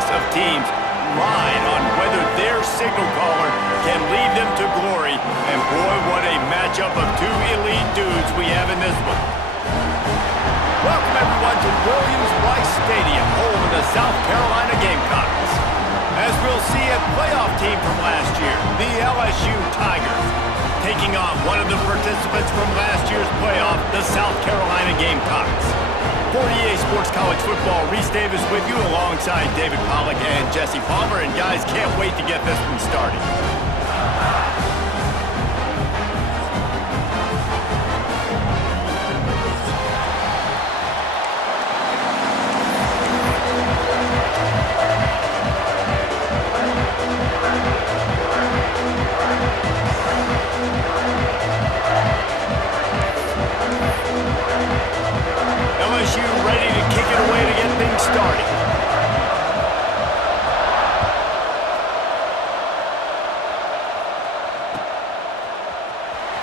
face of teams ride on whether their signal caller can lead them to glory. And boy, what a matchup of two elite dudes we have in this one. Welcome everyone to Williams-Brice Stadium, home of the South Carolina Gamecocks. As we'll see, a playoff team from last year, the LSU Tigers, taking on one of the participants from last year's playoff, the South Carolina Gamecocks. For EA Sports College Football, Reese Davis with you alongside David Pollack and Jesse Palmer. And guys, can't wait to get this one started. LSU ready to kick it away to get things started.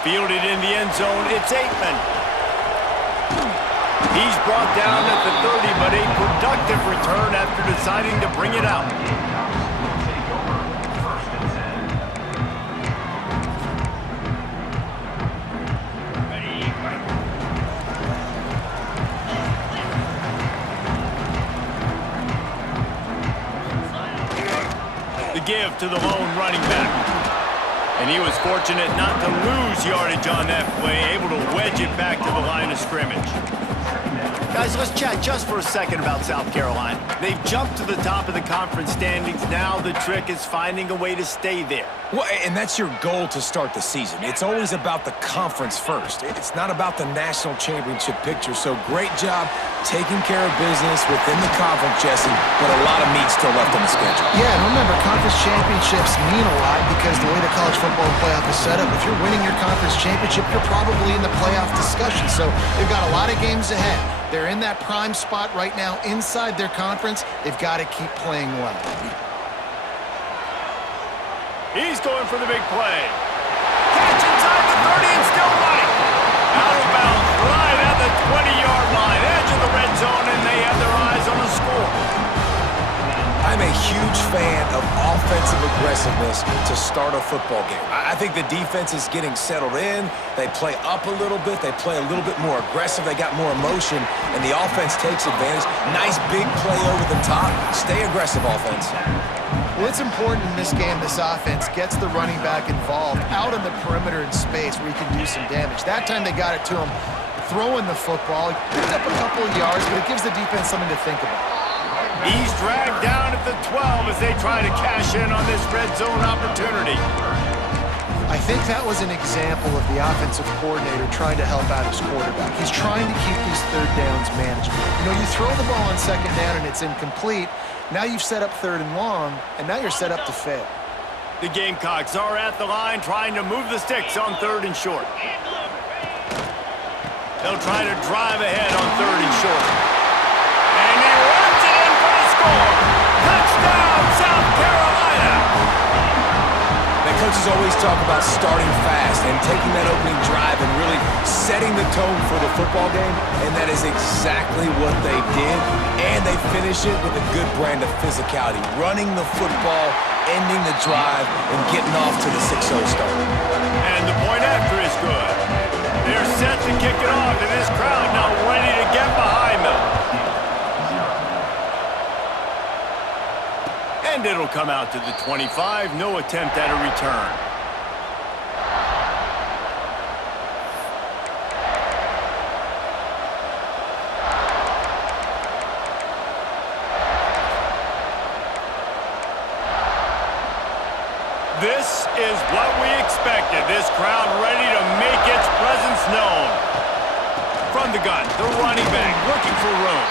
Fielded in the end zone, it's Aikman. He's brought down at the 30, but a productive return after deciding to bring it out. The give to the lone running back. And he was fortunate not to lose yardage on that play, able to wedge it back to the line of scrimmage. Guys, let's chat just for a second about South Carolina. They've jumped to the top of the conference standings. Now the trick is finding a way to stay there. Well, and that's your goal to start the season. It's always about the conference first. It's not about the national championship picture. So great job taking care of business within the conference, Jesse, but a lot of meat still left on the schedule. Yeah, and remember, conference championships mean a lot because the way the college football playoff is set up, if you're winning your conference championship, you're probably in the playoff discussion. So they've got a lot of games ahead. They're in that prime spot right now inside their conference. They've got to keep playing well. He's going for the big play. Catch inside the 30 and still running. Out of bounds, right at the 20-yard line, edge of the red zone, and they have their eyes on a score. I'm a huge fan of offensive aggressiveness to start a football game. I think the defense is getting settled in. They play up a little bit. They play a little bit more aggressive. They got more emotion, and the offense takes advantage. Nice big play over the top. Stay aggressive, offense. Well, it's important in this game this offense gets the running back involved out on the perimeter in space where he can do some damage. That time they got it to him throwing the football. He picked up a couple of yards, but it gives the defense something to think about. He's dragged down at the 12 as they try to cash in on this red zone opportunity. I think that was an example of the offensive coordinator trying to help out his quarterback. He's trying to keep these third downs manageable. You know, you throw the ball on second down and it's incomplete. Now you've set up third and long, and now you're set up to fail. The Gamecocks are at the line trying to move the sticks on third and short. They'll try to drive ahead on third and short. And he runs it in for the score. Touchdown, South Carolina! The coaches always talk about starting fast and taking that opening drive and really setting the tone for the football game, and that is exactly what they did, and they finish it with a good brand of physicality, running the football, ending the drive, and getting off to the 6-0 start. And the point after is good. They're set to kick it off, and this crowd now ready to get behind them. And it'll come out to the 25. No attempt at a return. This is what we expected. This crowd ready to make its presence known. From the gun, the running back looking for room.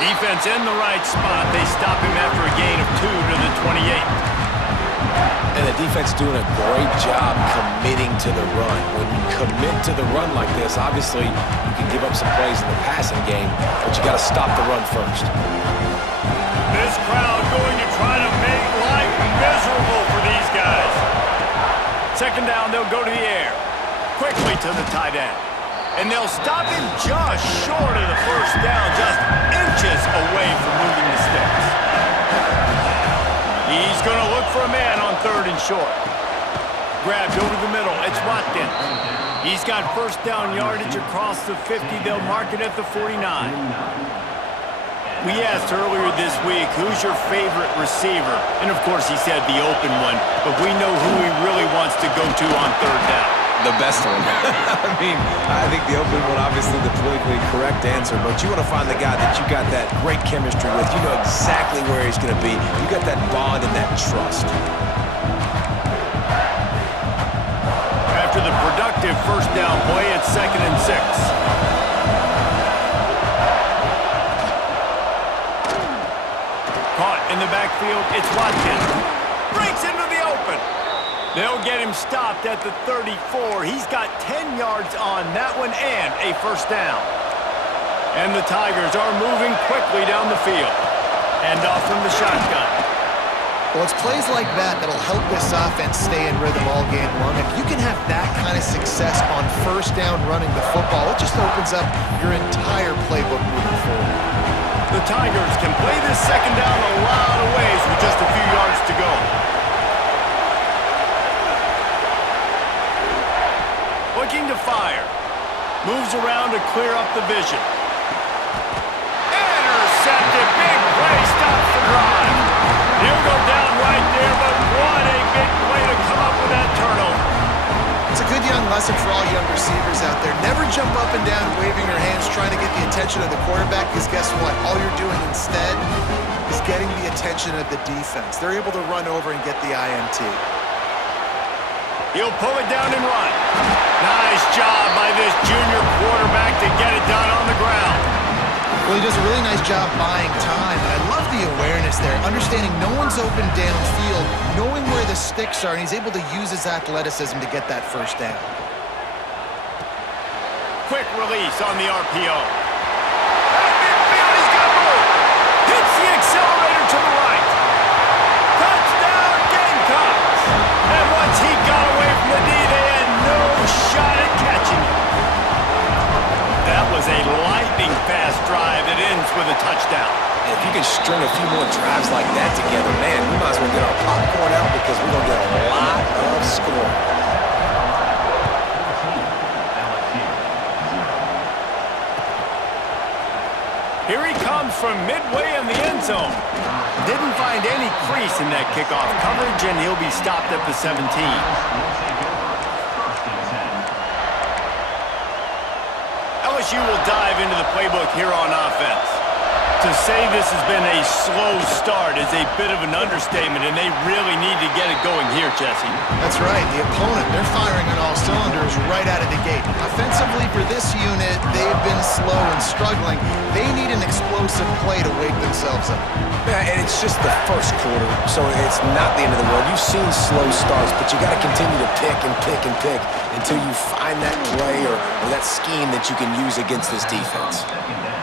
Defense in the right spot. They stop him after a gain of 2 to the 28. And the defense doing a great job committing to the run. When you commit to the run like this, obviously you can give up some plays in the passing game, but you got to stop the run first. This crowd going to try to make life miserable for these guys. Second down, they'll go to the air. Quickly to the tight end. And they'll stop him just short of the first down, just inches away from moving the sticks. short. Grabbed over the middle. It's Watkins. He's got first down yardage across the 50. They'll mark it at the 49. We asked earlier this week, who's your favorite receiver? And, of course, he said the open one. But we know who he really wants to go to on third down. The best one. I mean, I think the open one, obviously the politically correct answer, but you want to find the guy that you got that great chemistry with. You know exactly where he's going to be. You got that bond and that trust. After the productive first down play, it's 2nd and 6. Caught in the backfield, it's Watkins. Breaks into the open. They'll get him stopped at the 34. He's got 10 yards on that one and a first down. And the Tigers are moving quickly down the field. And off from the shotgun. Well, it's plays like that that'll help this offense stay in rhythm all game long. If you can have that kind of success on first down running the football, it just opens up your entire playbook moving forward. The Tigers can play this second down a lot of ways with just a few yards to go. Looking to fire. Moves around to clear up the vision. Intercepted. Big play. Stops the drive. He'll go down right there, but what a big play to come up with that turnover. It's a good young lesson for all young receivers out there. Never jump up and down waving your hands trying to get the attention of the quarterback, because guess what? All you're doing instead is getting the attention of the defense. They're able to run over and get the INT. He'll pull it down and run. Nice job by this junior quarterback to get it done on the ground. Well, he does a really nice job buying time, and I love the awareness there, understanding no one's open downfield, knowing where the sticks are, and he's able to use his athleticism to get that first down. Quick release on the RPO. At midfield, he's got more. Hits the accelerator to the right. Touchdown, Gamecocks. And once he got away from the D, they had no shot at catching him. That was a lightning-fast drive that ends with a touchdown. If you can string a few more drives like that together, man, we might as well get our popcorn out because we're going to get a lot of scoring. Here he comes from midway in the end zone. Didn't find any crease in that kickoff coverage, and he'll be stopped at the 17. LSU will dive into the playbook here on offense. To say this has been a slow start is a bit of an understatement, and they really need to get it going here, Jesse. That's right. The opponent, they're firing on all cylinders right out of the gate. Offensively for this unit, they've been slow and struggling. They need an explosive play to wake themselves up. Yeah, and it's just the first quarter, so it's not the end of the world. You've seen slow starts, but you got to continue to pick and pick and pick until you find that play or that scheme that you can use against this defense.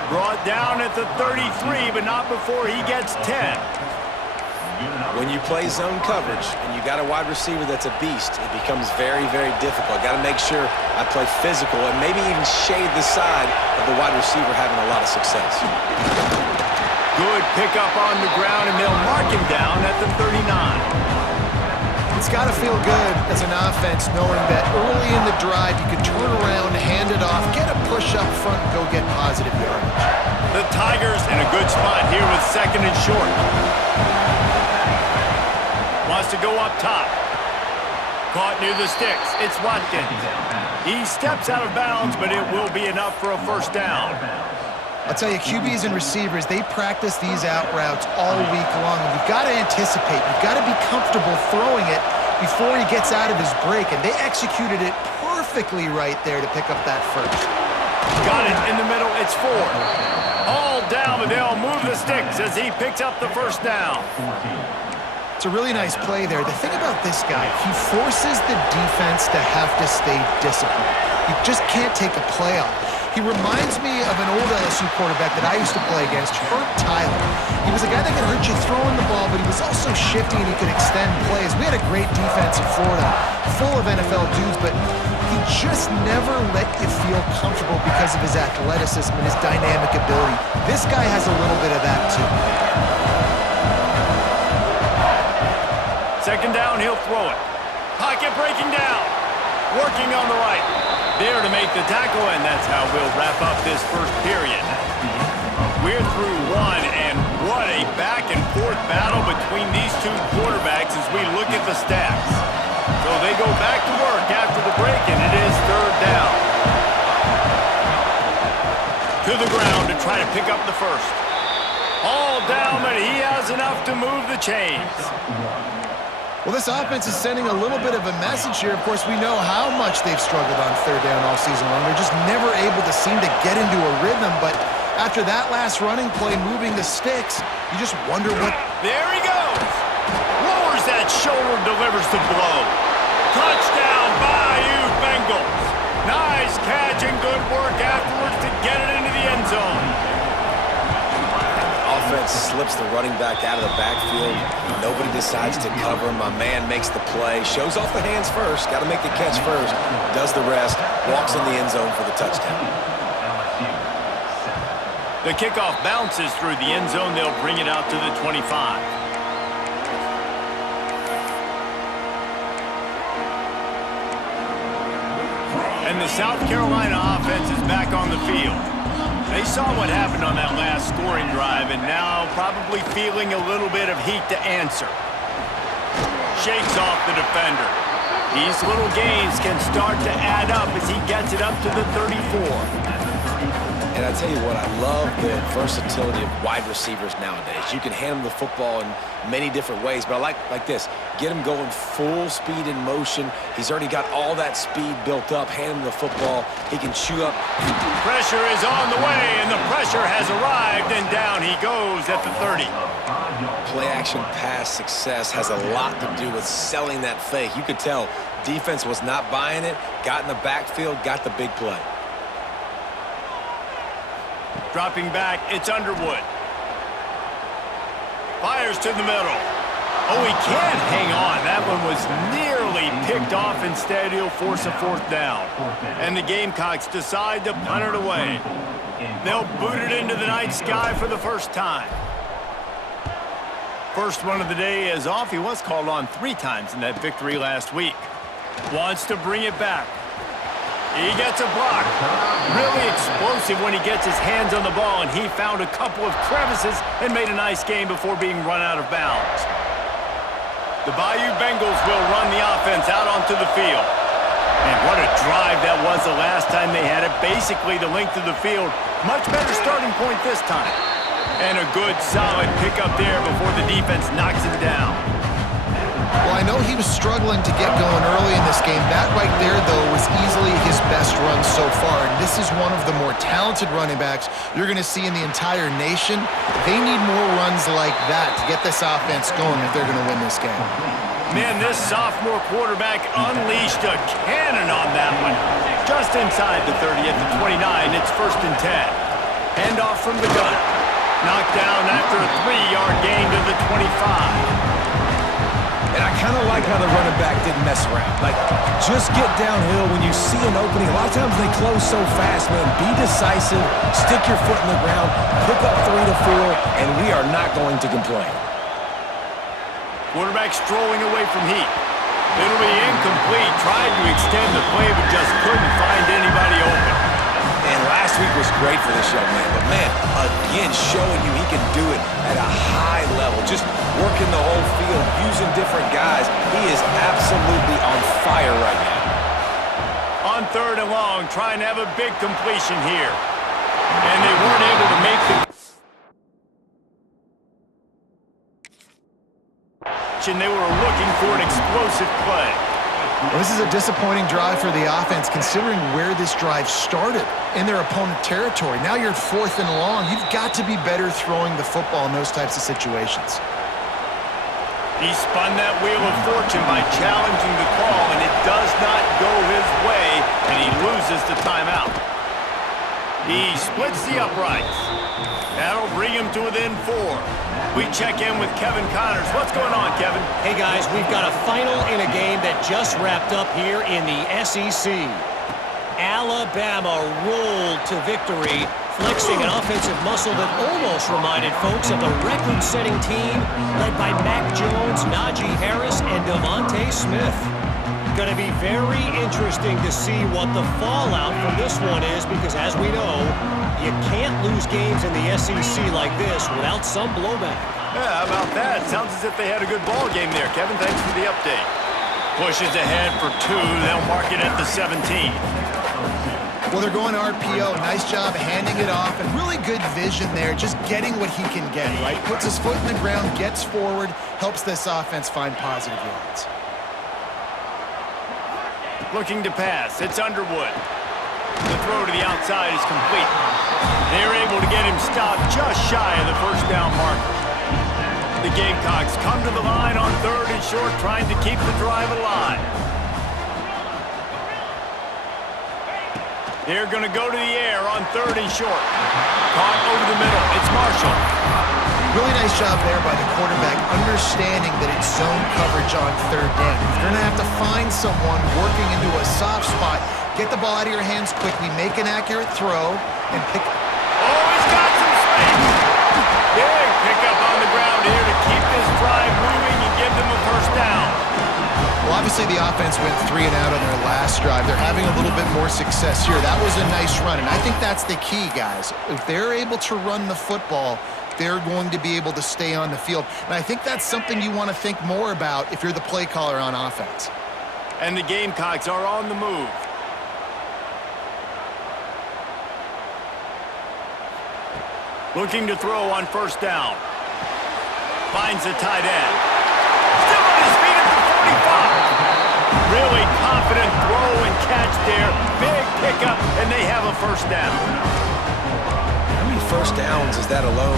Brought down at the 33, but not before he gets 10. When you play zone coverage and you got a wide receiver that's a beast, it becomes very, very difficult. Got to make sure I play physical and maybe even shade the side of the wide receiver having a lot of success. Good pickup on the ground, and they'll mark him down at the 39. It's got to feel good as an offense knowing that early in the drive you can turn around, hand it off, get a push up front, and go get positive yardage. The Tigers in a good spot here with 2nd and short. Wants to go up top. Caught near the sticks. It's Watkins. He steps out of bounds, but it will be enough for a first down. I'll tell you, QBs and receivers, they practice these out routes all week long. And you've got to anticipate. You've got to be comfortable throwing it before he gets out of his break. And they executed it perfectly right there to pick up that first. Got it in the middle. It's 4. All down, but they'll move the sticks as he picks up the first down. It's a really nice play there. The thing about this guy, he forces the defense to have to stay disciplined. You just can't take a play off. He reminds me of an old LSU quarterback that I used to play against, Herb Tyler. He was a guy that could hurt you throwing the ball, but he was also shifty and he could extend plays. We had a great defense in Florida, full of NFL dudes, but he just never let you feel comfortable because of his athleticism and his dynamic ability. This guy has a little bit of that too. second down, he'll throw it. Pocket breaking down. Working on the right. There to make the tackle, and that's how we'll wrap up this first period. We're through one, and what a back-and-forth battle between these two quarterbacks as we look at the stats. So they go back to work after the break, and it is third down. To the ground to try to pick up the first. All down, but he has enough to move the chains. Well, this offense is sending a little bit of a message here. Of course, we know how much they've struggled on third down all season long. They're just never able to seem to get into a rhythm, but after that last running play moving the sticks, you just wonder what... There he goes! Lowers that shoulder, delivers the blow. Touchdown, Bayou Bengals! Nice catch and good work afterwards to get it into the end zone. Offense slips the running back out of the backfield. Nobody decides to cover. My man makes the play. Shows off the hands first. Got to make the catch first. Does the rest. Walks in the end zone for the touchdown. The kickoff bounces through the end zone. They'll bring it out to the 25. And the South Carolina offense is back on the field. They saw what happened on that last scoring drive and now probably feeling a little bit of heat to answer. Shakes off the defender. These little gains can start to add up as he gets it up to the 34. And I tell you what, I love the versatility of wide receivers nowadays. You can hand him the football in many different ways, but I like this. Get him going full speed in motion. He's already got all that speed built up. Hand him the football. He can chew up. Pressure is on the way, and the pressure has arrived, and down he goes at the 30. Play-action pass success has a lot to do with selling that fake. You could tell defense was not buying it, got in the backfield, got the big play. Dropping back, it's Underwood. Fires to the middle. Oh, he can't hang on. That one was nearly picked off. Instead, he'll force a fourth down. And the Gamecocks decide to punt it away. They'll boot it into the night sky for the first time. First one of the day is off. He was called on 3 times in that victory last week. Wants to bring it back. He gets a block. Really explosive when he gets his hands on the ball, and he found a couple of crevices and made a nice game before being run out of bounds. The Bayou Bengals will run the offense out onto the field. And what a drive that was the last time they had it, basically the length of the field. Much better starting point this time. And a good, solid pickup there before the defense knocks it down. Well, I know he was struggling to get going early in this game. That right there, though, was easily his best run so far. And this is one of the more talented running backs you're going to see in the entire nation. They need more runs like that to get this offense going if they're going to win this game. Man, this sophomore quarterback unleashed a cannon on that one. Just inside the 30 at the 29, it's 1st and 10. Handoff from the gun. Knocked down after a 3-yard gain to the 25. And I kind of like how the running back didn't mess around. Like, just get downhill when you see an opening. A lot of times they close so fast, man. Be decisive, stick your foot in the ground, pick up 3 to 4, and we are not going to complain. Quarterback strolling away from heat. It'll be incomplete. Tried to extend the play, but just couldn't find anybody open. And last week was great for this young man. But, man, again, showing you he can do it at a high level. Just working the whole field, using different guys. He is absolutely on fire right now. On 3rd and long, trying to have a big completion here. And they weren't able to make the... And they were looking for an explosive play. Well, this is a disappointing drive for the offense, considering where this drive started in their opponent territory. Now you're at 4th and long. You've got to be better throwing the football in those types of situations. He spun that wheel of fortune by challenging the call, and it does not go his way, and he loses the timeout. He splits the uprights. That'll bring him to within 4. We check in with Kevin Connors. What's going on, Kevin? Hey, guys, we've got a final in a game that just wrapped up here in the SEC. Alabama rolled to victory flexing an offensive muscle that almost reminded folks of the record-setting team led by Mac Jones, Najee Harris, and Devontae Smith. Going to be very interesting to see what the fallout from this one is because, as we know, you can't lose games in the SEC like this without some blowback. Yeah, how about that? Sounds as if they had a good ball game there. Kevin, thanks for the update. Pushes ahead for 2. They'll mark it at the 17. Well, they're going RPO. Nice job handing it off, and really good vision there, just getting what he can get, right? Puts his foot in the ground, gets forward, helps this offense find positive yards. Looking to pass. It's Underwood. The throw to the outside is complete. They're able to get him stopped just shy of the first down marker. The Gamecocks come to the line on 3rd and short, trying to keep the drive alive. They're going to go to the air on 3rd and short. Caught over the middle. It's Marshall. Really nice job there by the quarterback, understanding that it's zone coverage on 3rd down. You're going to have to find someone working into a soft spot, get the ball out of your hands quickly, make an accurate throw, and pick. Oh, he's got some space. Big pickup on the ground here to keep this drive moving and give them a first down. Well, obviously the offense went 3 and out on their last drive. They're having a little bit more success here. That was a nice run, and I think that's the key, guys. If they're able to run the football, they're going to be able to stay on the field. And I think that's something you want to think more about if you're the play caller on offense. And the Gamecocks are on the move. Looking to throw on 1st down. Finds the tight end. Still on his feet at the 45. Really confident throw and catch there. Big pickup, and they have a first down. How many first downs is that alone,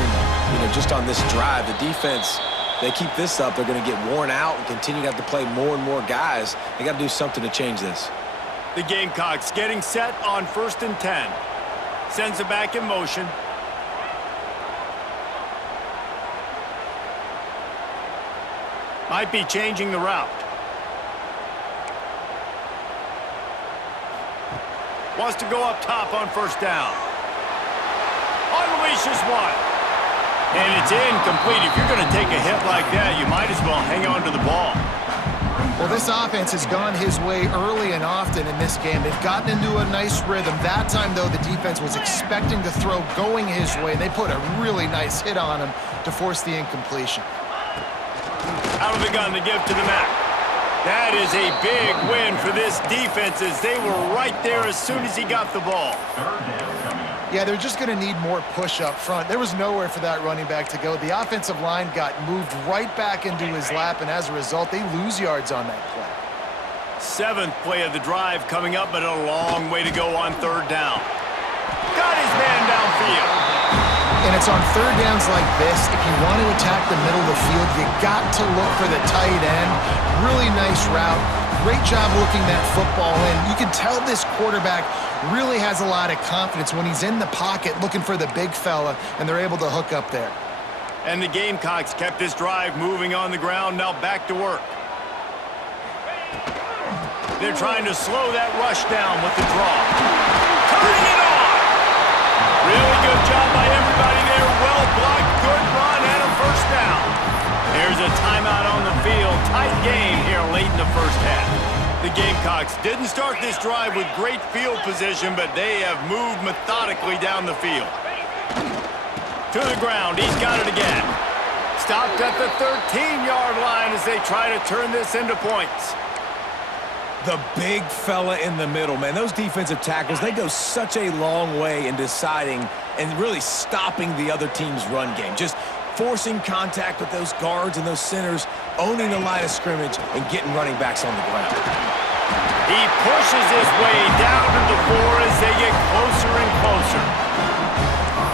just on this drive? The defense, they keep this up, they're going to get worn out and continue to have to play more and more guys. They got to do something to change this. The Gamecocks getting set on 1st and 10. Sends it back in motion. Might be changing the route. Wants to go up top on 1st down. Unleashes one. And it's incomplete. If you're going to take a hit like that, you might as well hang on to the ball. Well, this offense has gone his way early and often in this game. They've gotten into a nice rhythm. That time, though, the defense was expecting the throw going his way. They put a really nice hit on him to force the incompletion. Out of the gun to give to the Mac. That is a big win for this defense as they were right there as soon as he got the ball. Yeah, they're just going to need more push up front. There was nowhere for that running back to go. The offensive line got moved right back into his lap, and as a result, they lose yards on that play. 7th play of the drive coming up, but a long way to go on 3rd down. Got his man downfield. And it's on 3rd downs like this, if you want to attack the middle of the field, you got to look for the tight end. Really nice route. Great job looking that football in. You can tell this quarterback really has a lot of confidence when he's in the pocket looking for the big fella, and they're able to hook up there. And the Gamecocks kept this drive moving on the ground, now back to work. They're trying to slow that rush down with the draw. Turning it on! Really good job by everybody there. Well blocked, good run, and a first down. There's a timeout on the field. Tight game here late in the first half. The Gamecocks didn't start this drive with great field position, but they have moved methodically down the field. To the ground, he's got it again. Stopped at the 13-yard line as they try to turn this into points. The big fella in the middle, man. Those defensive tackles, they go such a long way in deciding and really stopping the other team's run game. Just forcing contact with those guards and those centers, owning the line of scrimmage, and getting running backs on the ground. He pushes his way down to the 4 as they get closer and closer.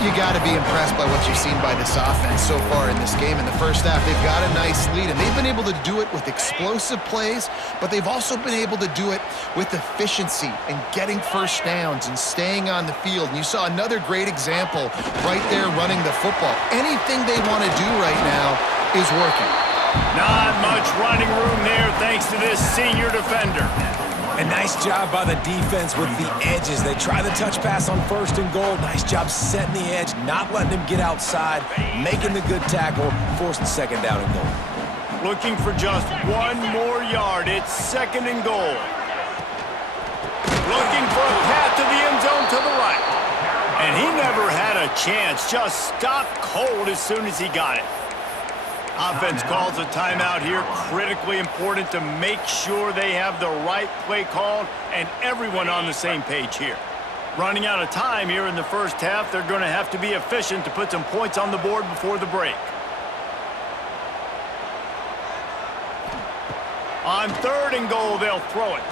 You got to be impressed by what you've seen by this offense so far in this game. In the first half, they've got a nice lead, and they've been able to do it with explosive plays, but they've also been able to do it with efficiency and getting first downs and staying on the field. And you saw another great example right there running the football. Anything they want to do right now is working. Not much running room there thanks to this senior defender. And nice job by the defense with the edges. They try the touch pass on 1st and goal. Nice job setting the edge, not letting him get outside, making the good tackle, forcing 2nd down and goal. Looking for just 1 more yard. It's 2nd and goal. Looking for a path to the end zone to the right. And he never had a chance. Just stopped cold as soon as he got it. Offense calls a timeout here. Critically important to make sure they have the right play called and everyone on the same page here. Running out of time here in the first half. They're going to have to be efficient to put some points on the board before the break. On 3rd and goal, they'll throw it.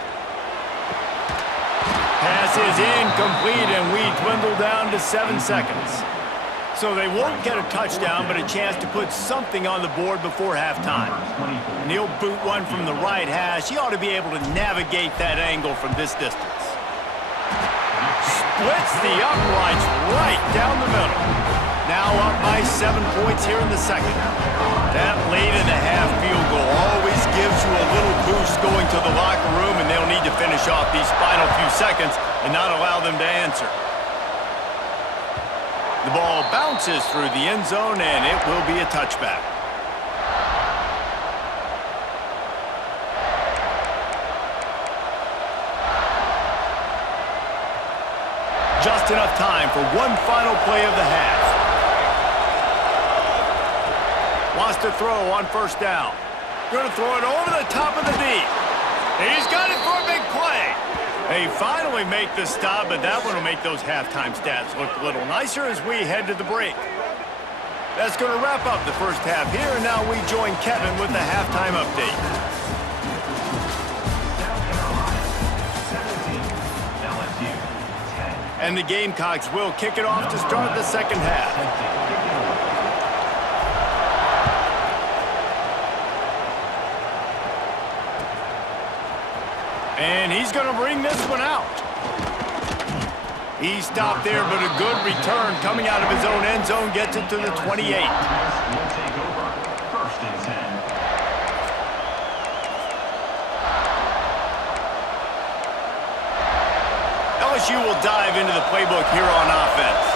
Pass is incomplete, and we dwindle down to 7 seconds. So they won't get a touchdown, but a chance to put something on the board before halftime. And he'll boot one from the right hash. He ought to be able to navigate that angle from this distance. Splits the uprights right down the middle. Now up by 7 points here in the second. That late in the half field goal always gives you a little boost going to the locker room, and they'll need to finish off these final few seconds and not allow them to answer. The ball bounces through the end zone, and it will be a touchback. Just enough time for one final play of the half. Wants to throw on 1st down. Going to throw it over the top of the D. He's got it for a big play. They finally make the stop, but that one will make those halftime stats look a little nicer as we head to the break. That's going to wrap up the first half here, and now we join Kevin with the halftime update. And the Gamecocks will kick it off to start the second half. And he's going to bring this one out. He stopped there, but a good return coming out of his own end zone gets it to the 28. LSU will dive into the playbook here on offense.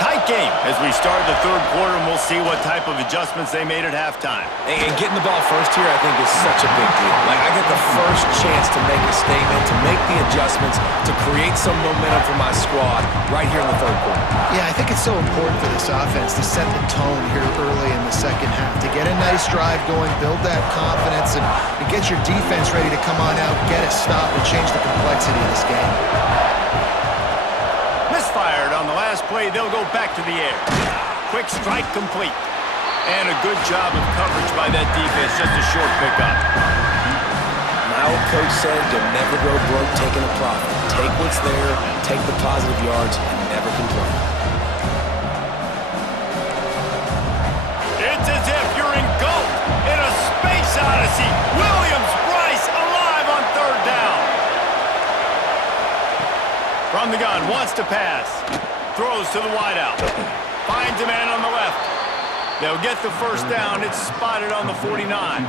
Tight game as we start the 3rd quarter, and we'll see what type of adjustments they made at halftime. And getting the ball first here, I think, is such a big deal. Like, I get the first chance to make a statement, to make the adjustments, to create some momentum for my squad right here in the 3rd quarter. Yeah, I think it's so important for this offense to set the tone here early in the second half, to get a nice drive going, build that confidence, and get your defense ready to come on out, get a stop, and change the complexity of this game. Misfired on the last play. They'll go back to the air. Quick strike complete. And a good job of coverage by that defense. Just a short pickup. My old coach said you'll never go broke taking a profit. Take what's there, take the positive yards, and never complain. It's as if you're engulfed in a space odyssey. Williams-Brice alive on 3rd down. From the gun, wants to pass. Throws to the wideout. Finds a man on the left. They'll get the 1st down. It's spotted on the 49.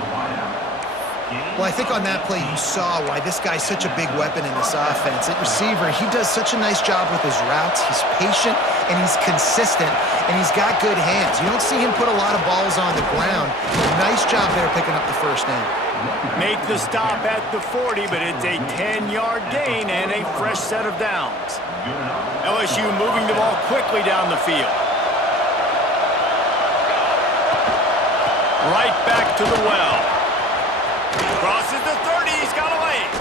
Well, I think on that play you saw why this guy's such a big weapon in this offense. At receiver, he does such a nice job with his routes. He's patient, and he's consistent, and he's got good hands. You don't see him put a lot of balls on the ground. Nice job there picking up the 1st down. Make the stop at the 40, but it's a 10-yard gain and a fresh set of downs. LSU moving the ball quickly down the field. Right back to the well. Crosses the 30, he's got a lane.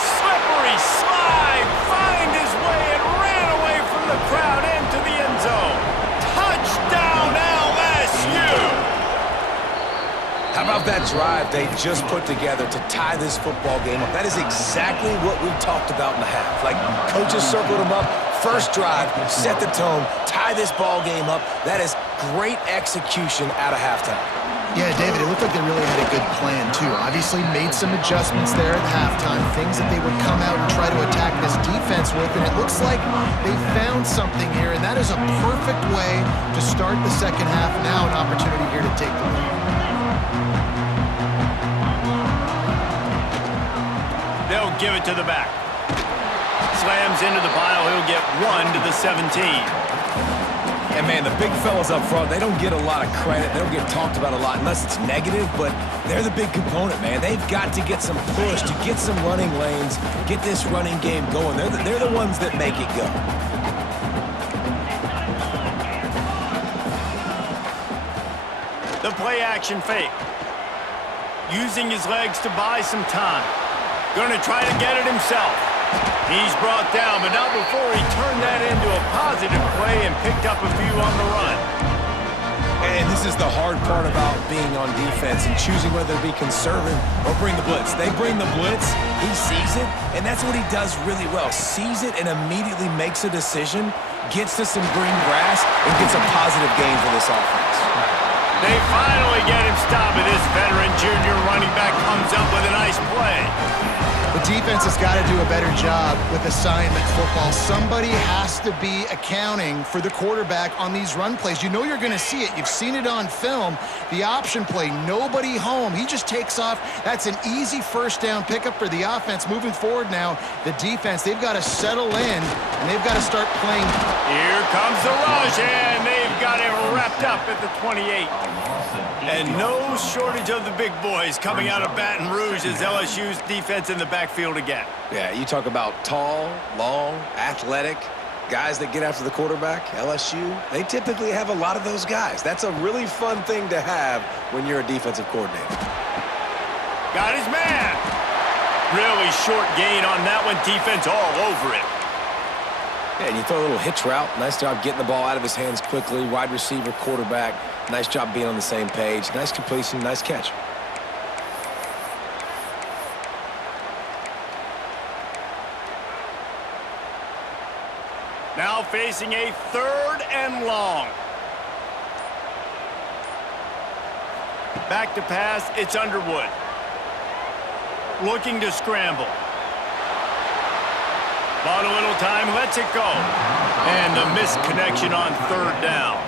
Slippery slide, find his way and ran away from the crowd into the end zone. Touchdown LSU! How about that drive they just put together to tie this football game up? That is exactly what we talked about in the half. Like, coaches circled them up, first drive, set the tone, tie this ball game up. That is great execution out of halftime. Yeah, David, it looked like they really had a good plan, too. Obviously made some adjustments there at halftime, things that they would come out and try to attack this defense with, and it looks like they found something here, and that is a perfect way to start the second half. Now an opportunity here to take the lead. give it to the back. Slams into the pile. He'll get 1 to the 17. And, man, the big fellas up front, they don't get a lot of credit. They don't get talked about a lot unless it's negative, but they're the big component, man. They've got to get some push, to get some running lanes, get this running game going. They're the ones that make it go. The play-action fake. Using his legs to buy some time. Going to try to get it himself. He's brought down, but not before he turned that into a positive play and picked up a few on the run. And this is the hard part about being on defense and choosing whether to be conservative or bring the blitz. They bring the blitz, he sees it, and that's what he does really well. Sees it and immediately makes a decision, gets to some green grass, and gets a positive gain for this offense. They finally get him stopped, and this veteran junior running back comes up with a nice play. The defense has got to do a better job with assignment football. Somebody has to be accounting for the quarterback on these run plays. You know you're going to see it. You've seen it on film. The option play, nobody home. He just takes off. That's an easy first down pickup for the offense. Moving forward now, the defense, they've got to settle in, and they've got to start playing. Here comes the rush, and they've got it wrapped up at the 28. And no shortage of the big boys coming out of Baton Rouge as LSU's defense in the backfield again. Yeah, you talk about tall, long, athletic, guys that get after the quarterback, LSU, they typically have a lot of those guys. That's a really fun thing to have when you're a defensive coordinator. Got his man. Really short gain on that one. Defense all over it. Yeah, and you throw a little hitch route. Nice job getting the ball out of his hands quickly. Wide receiver, quarterback. Nice job being on the same page. Nice completion, nice catch. Now facing a 3rd and long. Back to pass, it's Underwood. Looking to scramble. Bought a little time, lets it go. And the missed connection on 3rd down.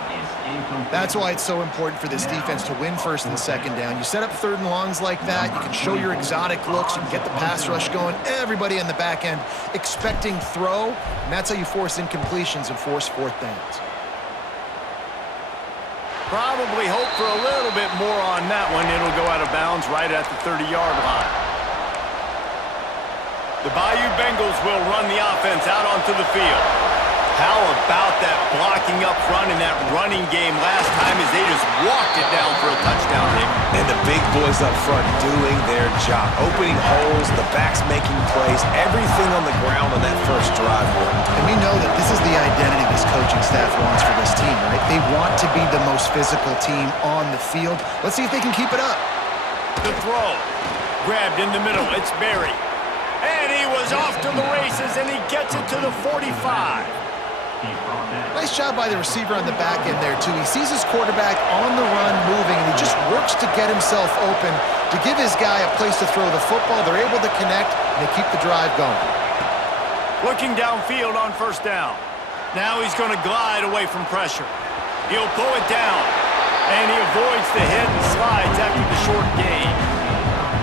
That's why it's so important for this defense to win 1st and 2nd down. You set up 3rd and longs like that, you can show your exotic looks, you can get the pass rush going, everybody in the back end expecting throw, and that's how you force incompletions and force 4th downs. Probably hope for a little bit more on that one. It'll go out of bounds right at the 30-yard line. The Bayou Bengals will run the offense out onto the field. How about that blocking up front in that running game last time as they just walked it down for a touchdown, Nick? And the big boys up front doing their job. Opening holes, the backs making plays, everything on the ground on that first drive. And we know that this is the identity this coaching staff wants for this team, right? They want to be the most physical team on the field. Let's see if they can keep it up. The throw. Grabbed in the middle. It's Berry. And he was off to the races, and he gets it to the 45. Nice job by the receiver on the back end there, too. He sees his quarterback on the run moving, and he just works to get himself open to give his guy a place to throw the football. They're able to connect, and they keep the drive going. Looking downfield on 1st down. Now he's going to glide away from pressure. He'll pull it down, and he avoids the hit and slides after the short gain.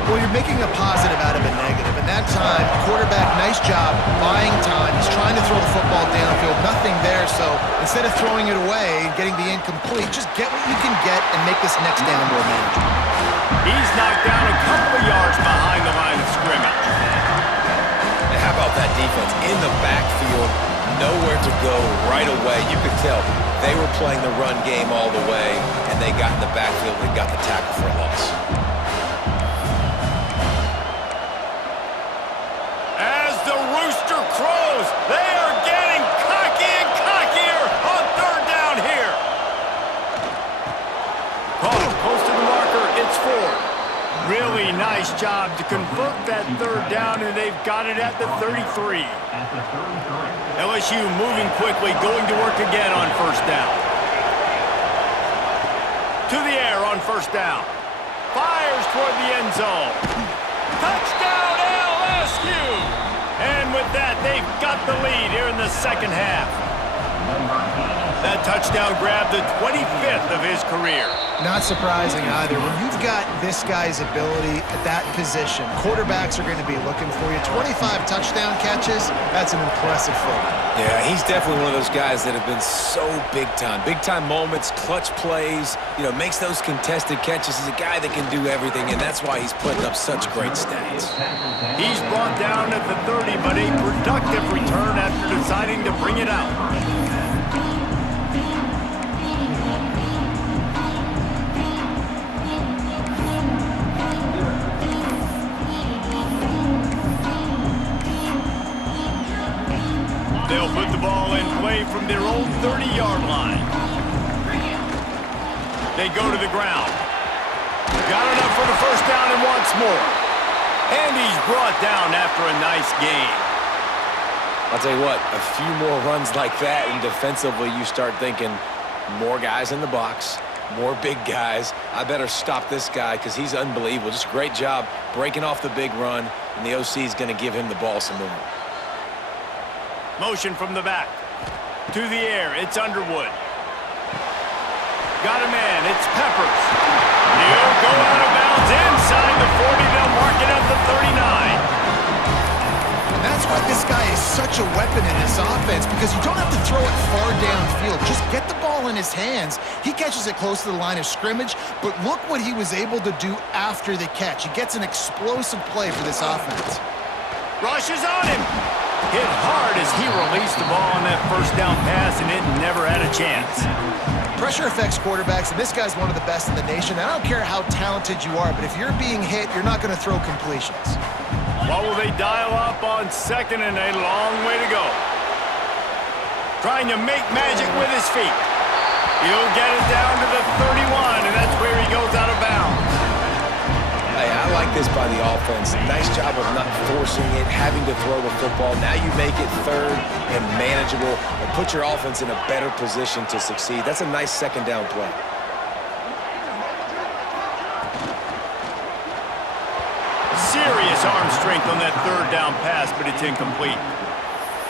Well, you're making a positive out of a negative. And that time, quarterback, nice job, buying time. He's trying to throw the football downfield. Nothing there, so instead of throwing it away and getting the incomplete, just get what you can get and make this next down more manageable. He's knocked down a couple of yards behind the line of scrimmage. And how about that defense in the backfield? Nowhere to go right away. You could tell they were playing the run game all the way, and they got in the backfield and got the tackle for a loss. Crows, they are getting cocky and cockier on 3rd down here. Close to the marker, it's 4. Really nice job to convert that 3rd down, and they've got it at the 33. LSU moving quickly, going to work again on 1st down. To the air on 1st down. Fires toward the end zone. Touchdown LSU! And with that, they've got the lead here in the 2nd half. That touchdown grabbed the 25th of his career. Not surprising either. When you've got this guy's ability at that position, quarterbacks are going to be looking for you. 25 touchdown catches, that's an impressive figure. Yeah, he's definitely one of those guys that have been so big time. Big time moments, clutch plays, makes those contested catches. He's a guy that can do everything, and that's why he's putting up such great stats. He's brought down at the 30, but a productive return after deciding to bring it out. They'll put the ball in play from their own 30-yard line. They go to the ground. Got enough for the first down and wants more. And he's brought down after a nice gain. I'll tell you what, a few more runs like that, and defensively you start thinking more guys in the box, more big guys. I better stop this guy because he's unbelievable. Just a great job breaking off the big run, and the OC is going to give him the ball some more. Motion from the back. To the air, it's Underwood. Got a man, it's Peppers. He'll go out of bounds inside the 40. They'll mark it at the 39. And that's why this guy is such a weapon in this offense, because you don't have to throw it far downfield. Just get the ball in his hands. He catches it close to the line of scrimmage, but look what he was able to do after the catch. He gets an explosive play for this offense. Rush is on him. Hit hard as he released the ball on that first down pass, and it never had a chance. Pressure affects quarterbacks, and this guy's one of the best in the nation. I don't care how talented you are, but if you're being hit, you're not going to throw completions. What will they dial up on second and a long way to go? Trying to make magic with his feet. He'll get it down to the 31, and that's where he goes out of bounds. Hey, I like this by the offense. Nice job of not forcing it, having to throw the football. Now you make it third and manageable and put your offense in a better position to succeed. That's a nice second down play. Serious arm strength on that third down pass, but it's incomplete.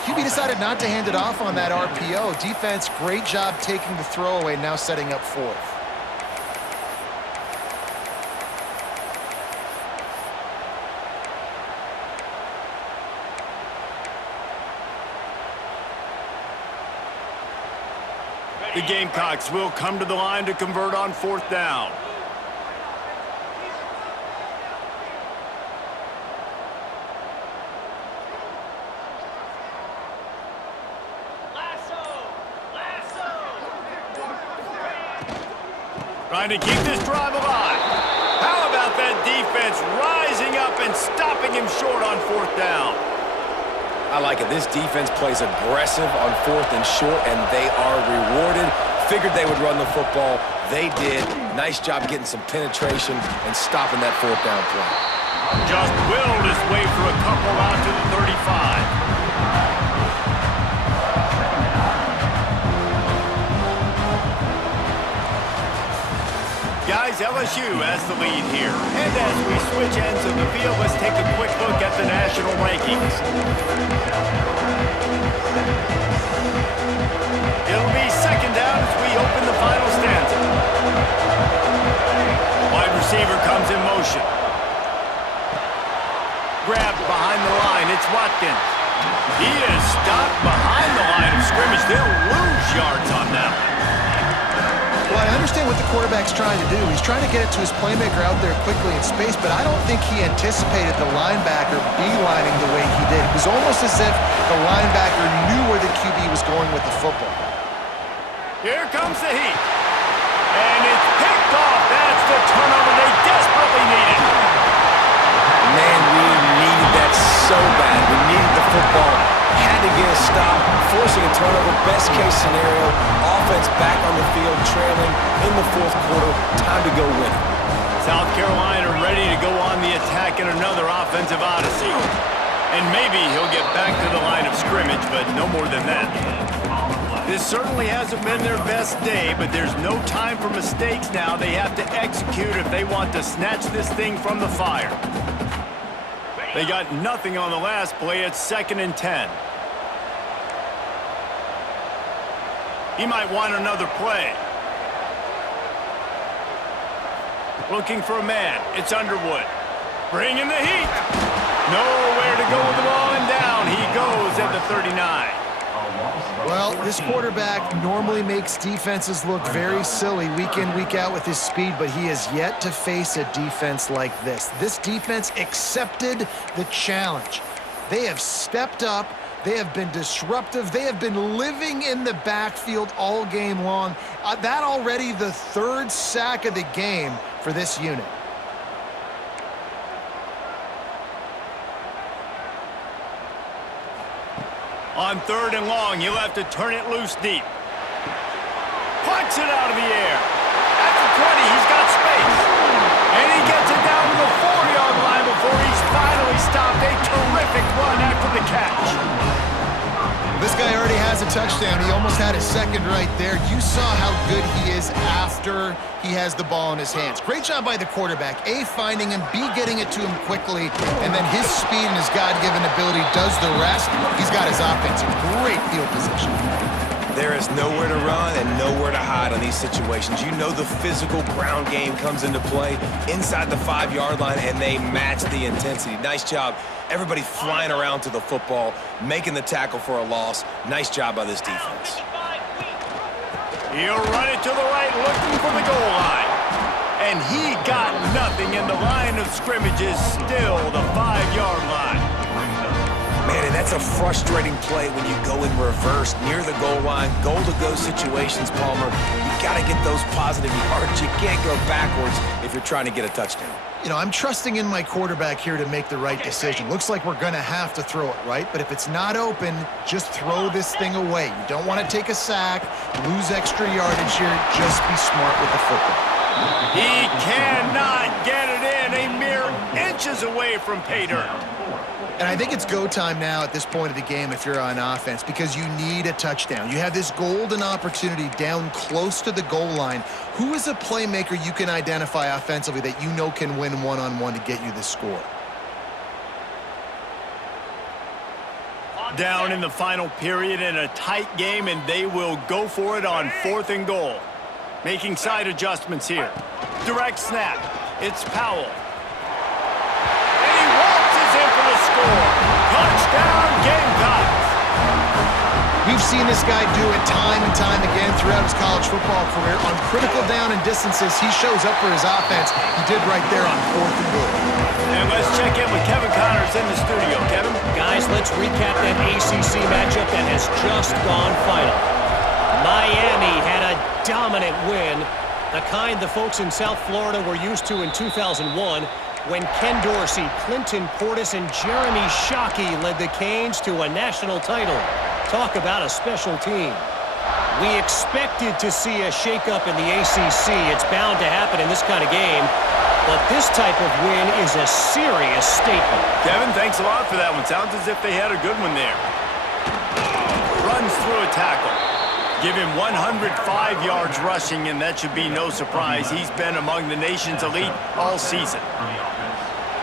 QB decided not to hand it off on that RPO. Defense, great job taking the throwaway, now setting up fourth. The Gamecocks will come to the line to convert on fourth down. Trying to keep this drive alive. How about that defense rising up and stopping him short on fourth down? I like it. This defense plays aggressive on fourth and short, and they are rewarded. Figured they would run the football. They did. Nice job getting some penetration and stopping that fourth down play. Just willed his way for a couple out to the 35. Guys, LSU has the lead here. And as we switch ends of the field, let's take a quick look at the national rankings. It'll be second down as we open the final stanza. Wide receiver comes in motion. Grabbed behind the line, it's Watkins. He is stopped behind the line of scrimmage. They'll lose yards on that one. Well, I understand what the quarterback's trying to do. He's trying to get it to his playmaker out there quickly in space, but I don't think he anticipated the linebacker beelining the way he did. It was almost as if the linebacker knew where the QB was going with the football. Here comes the heat. And it's picked off. That's the turnover they desperately needed. Man, we needed that so bad. We needed the football. Had to get a stop, forcing a turnover. Best case scenario, offense back on the field, trailing in the fourth quarter. Time to go win it. South Carolina ready to go on the attack in another offensive odyssey. And maybe he'll get back to the line of scrimmage, but no more than that. This certainly hasn't been their best day, but there's no time for mistakes now. They have to execute if they want to snatch this thing from the fire. They got nothing on the last play. It's 2nd and 10. He might want another play. Looking for a man. It's Underwood. Bringing the heat. Nowhere to go with the ball, and down he goes at the 39. Well, this quarterback normally makes defenses look very silly week in, week out with his speed, but he has yet to face a defense like this. This defense accepted the challenge. They have stepped up. They have been disruptive. They have been living in the backfield all game long. That already the third sack of the game for this unit. On 3rd and long, he'll have to turn it loose deep. Punch it out of the air. At the 20, he's got space. And he gets it down to the 4-yard line before he's finally stopped. A terrific run after the catch. This guy already has a touchdown. He almost had his second right there. You saw how good he is after he has the ball in his hands. Great job by the quarterback. A, finding him, B, getting it to him quickly, and then his speed and his God-given ability does the rest. He's got his offense in great field position. There is nowhere to run and nowhere to hide on these situations. You know the physical ground game comes into play inside the 5-yard line, and they match the intensity. Nice job. Everybody flying around to the football, making the tackle for a loss. Nice job by this defense. He'll run it to the right, looking for the goal line. And he got nothing, and the line of scrimmage is still the 5-yard line. Man, and that's a frustrating play when you go in reverse near the goal line, goal-to-go situations, Palmer. You got to get those positive yards. You can't go backwards if you're trying to get a touchdown. You know, I'm trusting in my quarterback here to make the right decision. Looks like we're going to have to throw it, right? But if it's not open, just throw this thing away. You don't want to take a sack, lose extra yardage here. Just be smart with the football. He cannot get it in, a mere inches away from pay dirt. And I think it's go time now at this point of the game if you're on offense, because you need a touchdown. You have this golden opportunity down close to the goal line. Who is a playmaker you can identify offensively that you know can win one-on-one to get you the score? Down in the final period in a tight game, and they will go for it on 4th and goal. Making side adjustments here. Direct snap. It's Powell. Score. Touchdown, Gamecocks. We've seen this guy do it time and time again throughout his college football career. On critical down and distances, he shows up for his offense. He did right there on 4th and goal. And let's check in with Kevin Connors in the studio. Kevin? Guys, let's recap that ACC matchup that has just gone final. Miami had a dominant win, the kind the folks in South Florida were used to in 2001, when Ken Dorsey, Clinton Portis, and Jeremy Shockey led the Canes to a national title. Talk about a special team. We expected to see a shakeup in the ACC. It's bound to happen in this kind of game. But this type of win is a serious statement. Kevin, thanks a lot for that one. Sounds as if they had a good one there. Runs through a tackle. Give him 105 yards rushing, and that should be no surprise. He's been among the nation's elite all season.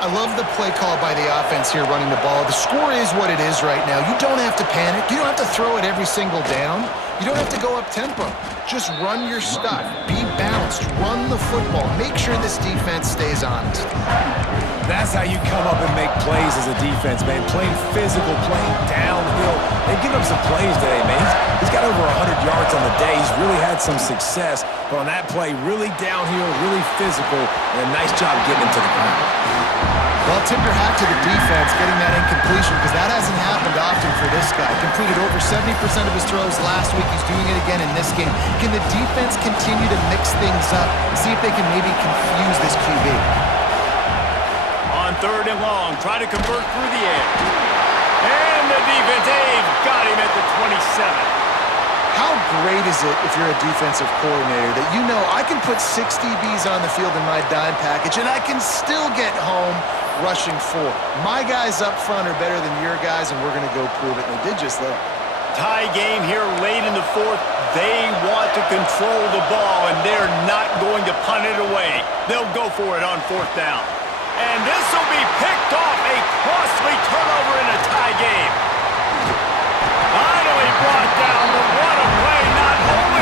I love the play call by the offense here running the ball. The score is what it is right now. You don't have to panic. You don't have to throw it every single down. You don't have to go up tempo. Just run your stuff. Be balanced. Run the football. Make sure this defense stays honest. That's how you come up and make plays as a defense, man. Playing physical, playing downhill. They've given up some plays today, man. He's got over 100 yards on the day. He's really had some success. But on that play, really downhill, really physical, and a nice job getting him to the ground. Well, tip your hat to the defense getting that incompletion, because that hasn't happened often for this guy. Completed over 70% of his throws last week. He's doing it again in this game. Can the defense continue to mix things up, see if they can maybe confuse this QB? On 3rd and long, try to convert through the air. And the defense, they've got him at the 27. How great is it if you're a defensive coordinator that you know I can put 6 DBs on the field in my dime package and I can still get home rushing 4. My guys up front are better than your guys, and we're going to go prove it. And they did just that. Tie game here late in the 4th. They want to control the ball, and they're not going to punt it away. They'll go for it on 4th down. And this will be picked off, a costly turnover in a tie game. Finally brought down, but what a play, not only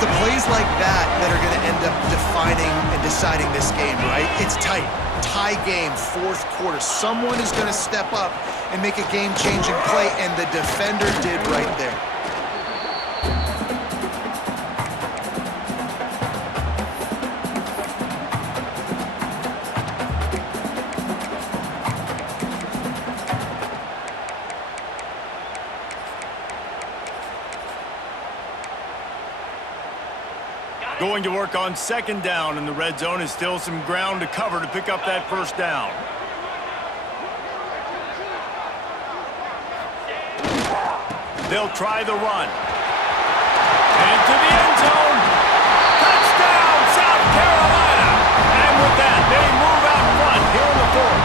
the plays like that that are going to end up defining and deciding this game, right? It's tight. Tie game, fourth quarter. Someone is going to step up and make a game-changing play, and the defender did right there. Going to work on second down in the red zone is still some ground to cover to pick up that first down. They'll try the run. Into the end zone. Touchdown, South Carolina. And with that, they move out front here in the fourth.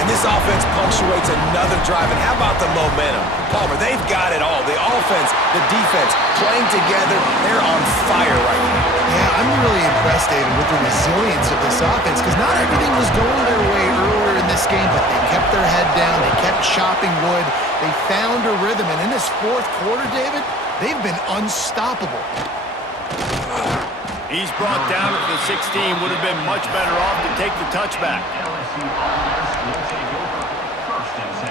And this offense punctuates another drive. And how about the momentum? Palmer, they've got it all. The offense, the defense, playing together. They're on fire right now. Yeah, I'm really impressed, David, with the resilience of this offense, because not everything was going their way earlier in this game, but they kept their head down. They kept chopping wood. They found a rhythm. And in this fourth quarter, David, they've been unstoppable. He's brought down at the 16. Would have been much better off to take the touchback. LSU offense will take over first and 10.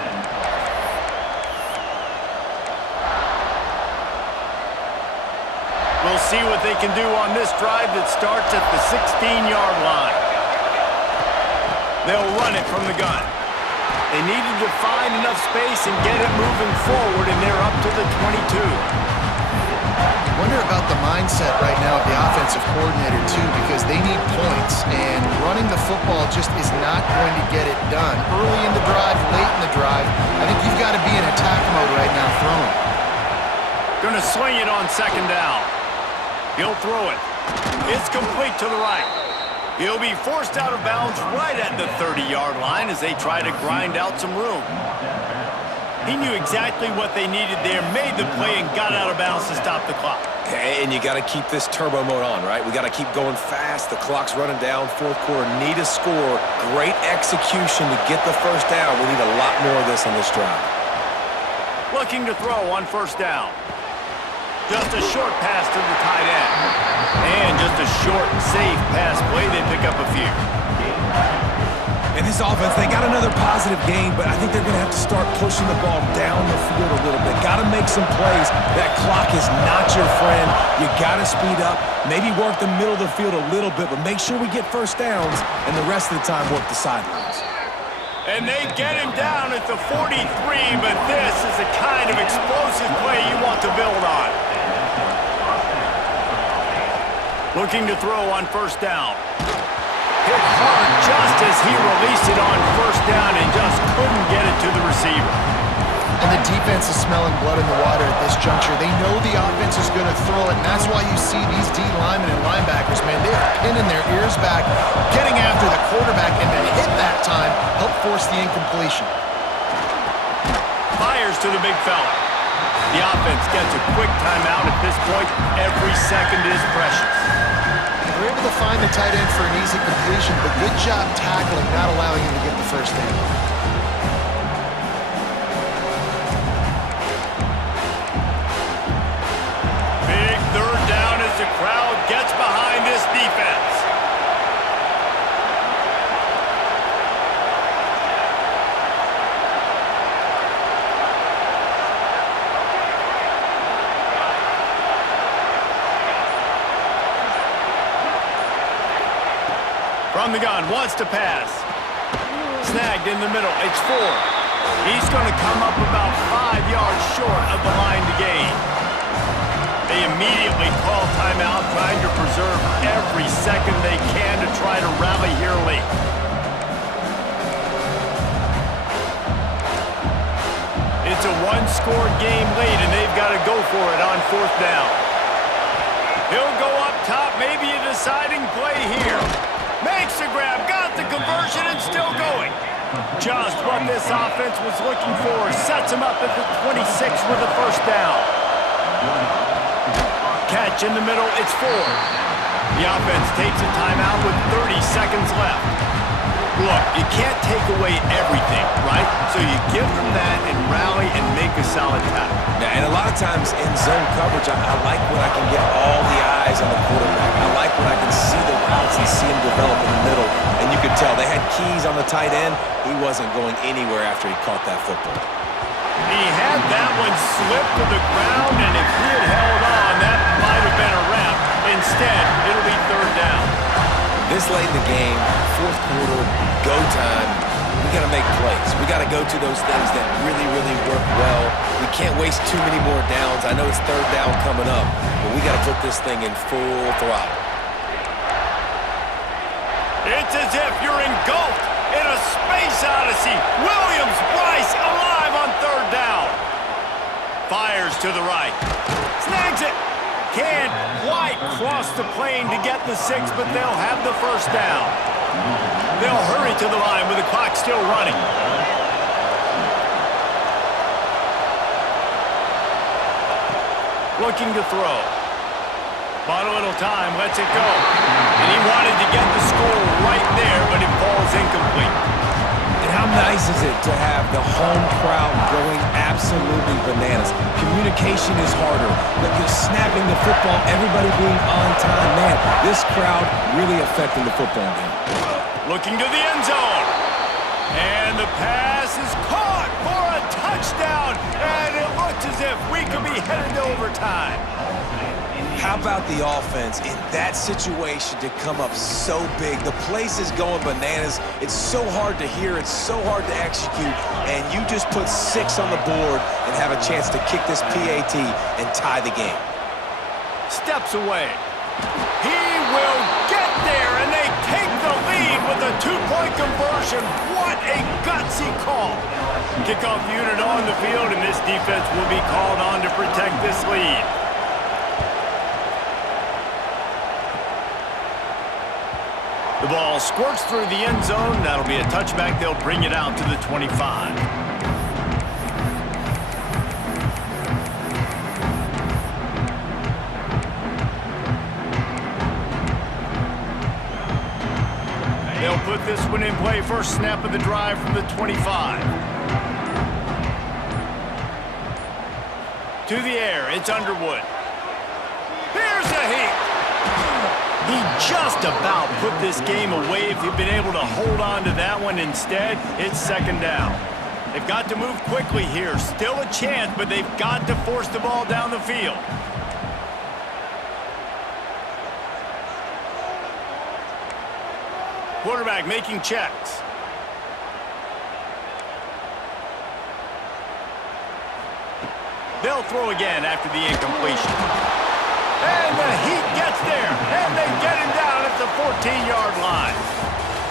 We'll see what they can do on this drive that starts at the 16-yard line. They'll run it from the gun. They needed to find enough space and get it moving forward, and they're up to the 22. I wonder about the mindset right now of the offensive coordinator, too, because they need points, and running the football just is not going to get it done. Early in the drive, late in the drive, I think you've got to be in attack mode right now throwing. Gonna swing it on second down. He'll throw it. It's complete to the right. He'll be forced out of bounds right at the 30-yard line as they try to grind out some room. He knew exactly what they needed there, made the play, and got out of bounds to stop the clock. And you got to keep this turbo mode on, right? We got to keep going fast. The clock's running down. Fourth quarter, need a score. Great execution to get the first down. We need a lot more of this on this drive. Looking to throw on first down. Just a short pass to the tight end. And just a short, safe pass play. They pick up a few. In this offense, they got another positive game, but I think they're going to have to start pushing the ball down the field a little bit. Got to make some plays. That clock is not your friend. You got to speed up, maybe work the middle of the field a little bit, but make sure we get first downs, and the rest of the time work the sidelines. And they get him down at the 43, but this is the kind of explosive play you want to build on. Looking to throw on first down. Hit hard just as he released it on first down and just couldn't get it to the receiver. And the defense is smelling blood in the water at this juncture. They know the offense is going to throw it, and that's why you see these D linemen and linebackers, man, they're pinning their ears back, getting after the quarterback, and to hit that time, help force the incompletion. Fires to the big fella. The offense gets a quick timeout at this point. Every second is precious. They were able to find the tight end for an easy completion, but good job tackling, not allowing him to get the first down. Big third down as the crowd gets behind this defense. From the gun, wants to pass. Snagged in the middle, it's 4. He's going to come up about 5 yards short of the line to gain. They immediately call timeout, trying to preserve every second they can to try to rally here late. It's a one-score game late, and they've got to go for it on fourth down. He'll go up top, maybe a deciding play here. Makes the grab, got the conversion, and still going. Just what this offense was looking for. Sets him up at the 26 with a first down. Catch in the middle, it's 4. The offense takes a timeout with 30 seconds left. Look, you can't take away everything, right? So you give them that and rally and make a solid tackle. Yeah, and a lot lot of times in zone coverage, I like when I can get all the eyes on the quarterback. I like when I can see the routes and see him develop in the middle. And you could tell they had keys on the tight end. He wasn't going anywhere after he caught that football. He had that one slip to the ground, and if he had held on, that might have been a wrap. Instead, it'll be third down. This late in the game, fourth quarter, go time, we got to make plays. We got to go to those things that really, really work well. We can't waste too many more downs. I know it's third down coming up, but we got to put this thing in full throttle. It's as if you're engulfed in a space odyssey. Williams-Brice alive on third down. Fires to the right. Snags it. Can't quite cross the plane to get the 6, but they'll have the first down. They'll hurry to the line with the clock still running. Looking to throw. Bought a little time, lets it go. And he wanted to get the score right there, but it falls incomplete. And how nice is it to have the home crowd going absolutely bananas? Communication is harder. The snapping the football, everybody being on time. Man, this crowd really affecting the football game. Looking to the end zone. And the pass is caught for a touchdown. And it looks as if we could be headed to overtime. How about the offense in that situation to come up so big? The place is going bananas. It's so hard to hear. It's so hard to execute. And you just put 6 on the board and have a chance to kick this PAT and tie the game. Steps away. He will get there, and they take the lead with a 2-point conversion. What a gutsy call. Kickoff unit on the field, and this defense will be called on to protect this lead. The ball squirts through the end zone. That'll be a touchback. They'll bring it out to the 25. They'll put this one in play. First snap of the drive from the 25. To the air, it's Underwood. Here's a heat. He just about put this game away if he'd been able to hold on to that one. Instead, it's second down. They've got to move quickly here. Still a chance, but they've got to force the ball down the field. Quarterback making checks. They'll throw again after the incompletion. And the Heat gets there, and they get him down at the 14-yard line.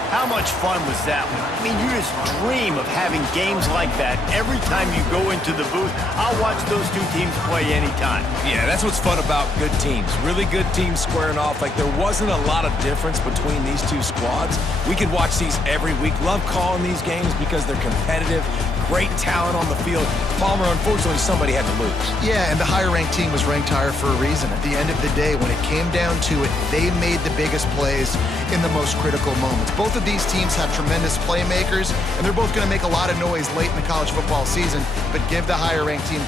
How much fun was that one? I mean, you just dream of having games like that every time you go into the booth. I'll watch those two teams play anytime. Yeah, that's what's fun about good teams. Really good teams squaring off. Like, there wasn't a lot of difference between these two squads. We could watch these every week. Love calling these games because they're competitive. Great talent on the field. Palmer, unfortunately, somebody had to lose. Yeah, and the higher-ranked team was ranked higher for a reason. At the end of the day, when it came down to it, they made the biggest plays in the most critical moments. Both of these teams have tremendous playmakers, and they're both going to make a lot of noise late in the college football season, but give the higher-ranked team